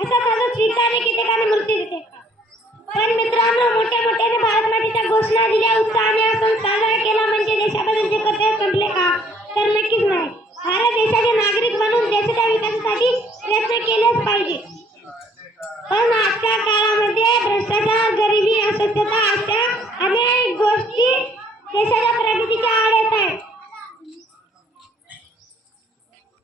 असा माझा स्वीकारणे कित्येकाने मृत्यू देते. पण मित्रांनो, मोठ्या मोठ्याने भारत मातेच्या घोषणा दिल्या, उत्साहाने हा सण साजरा केला म्हणजे देशाबद्दलचे कर्तव्य संपले का? तर नक्कीच नाही. भारत देशाचे नागरिक म्हणून देशाच्या विकासासाठी प्रयत्न केलेच पाहिजे. पण आजच्या काळामध्ये भ्रष्टाचार, गरिबी, अस्वच्छता अशा अनेक गोष्टी देशाच्या